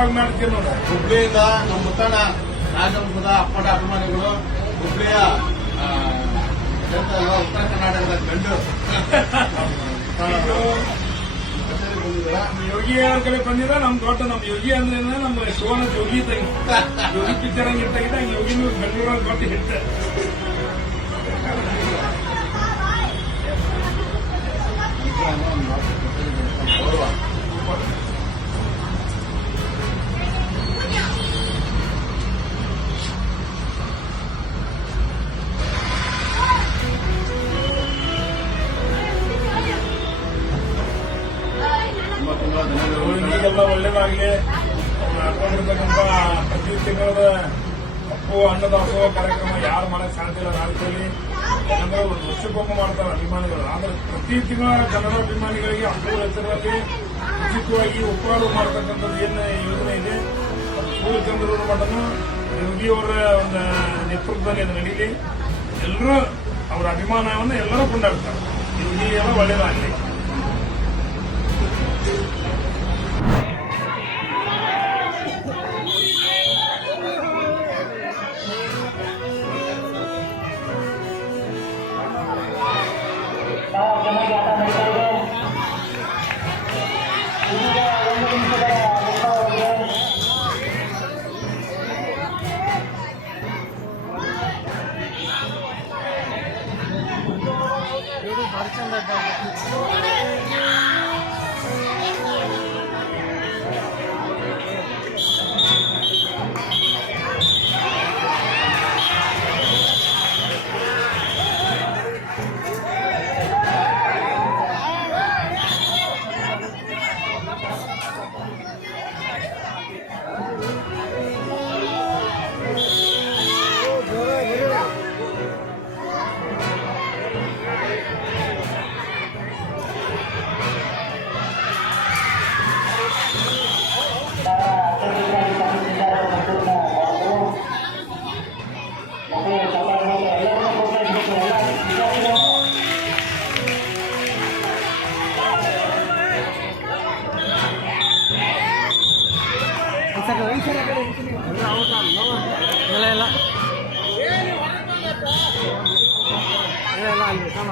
ಜೋರಾಗಿ ಮಾಡ್ತೀವಿ ನೋಡಿ. ಹುಬ್ಳಿಯಿಂದ ನಮ್ಮ ಮುತ್ತಣ್ಣ ರಾಜವಂಶದ ಅಪ್ಪಟ ಅಭಿಮಾನಿಗಳು ಹುಬ್ಳಿಯ ಉತ್ತರ ಕರ್ನಾಟಕದ ಗಂಡು ಯೋಗಿ ಅವ್ರ ಕಡೆ ಬಂದಿದ ನಮ್ ದೊಡ್ಡ ನಮ್ ಯೋಗಿ ಅಂದ್ರೆ ನಮ್ಮ ಶಿವನ ಯೋಗಿ ಇದ್ದಂಗೆ ಯೋಗಿ ಪಿಕ್ಚರ್ ಹಂಗೆ ಇಟ್ಟಾಗಿದೆ ಹಂಗೆ ಯೋಗಿ ಬೆಂಗಳೂರಲ್ಲಿ ದೊಡ್ಡ ಹಿಟ್. ಈಗೆಲ್ಲ ಒಳ್ಳೇದಾಗ್ಲಿ. ಹಾಕೊಂಡಿರ್ತಕ್ಕಂಥ ಪ್ರತಿ ತಿಂಗಳದ ಅಪ್ಪು ಅನ್ನದಾಸೋಹ ಕಾರ್ಯಕ್ರಮ ಯಾರು ಮಾಡಕ್ ಸಾಧ್ಯ ಇಲ್ಲ ರಾಜ್ಯದಲ್ಲಿ. ಯಾಕಂದ್ರೆ ಒಂದು ವರ್ಷಕ್ಕೊಮ್ಮೆ ಮಾಡ್ತಾರೆ ಅಭಿಮಾನಿಗಳು. ಆದ್ರೆ ಪ್ರತಿ ತಿಂಗಳ ಕನ್ನಡ ಅಭಿಮಾನಿಗಳಿಗೆ ಅಪ್ಪು ಹೆಸರಲ್ಲಿ ಉಚಿತವಾಗಿ ಉಪಹಾರ ಮಾಡತಕ್ಕಂಥದ್ದು ಏನು ಯೋಜನೆ ಇದೆ ಅದು ಸೂರ್ಯಚಂದ್ರೂರು ಮಠನು ಯೋಗಿಯವರ ಒಂದು ನೇತೃತ್ವದಲ್ಲಿ ಅದು ನಡೀಲಿ. ಎಲ್ಲರೂ ಅವರ ಅಭಿಮಾನವನ್ನು ಎಲ್ಲರೂ ಕೊಂಡಾಡ್ತಾರೆ. ಯೋಗಿ ಎಲ್ಲ ಒಳ್ಳೇದಾಗಲಿ. ಇಲ್ಲ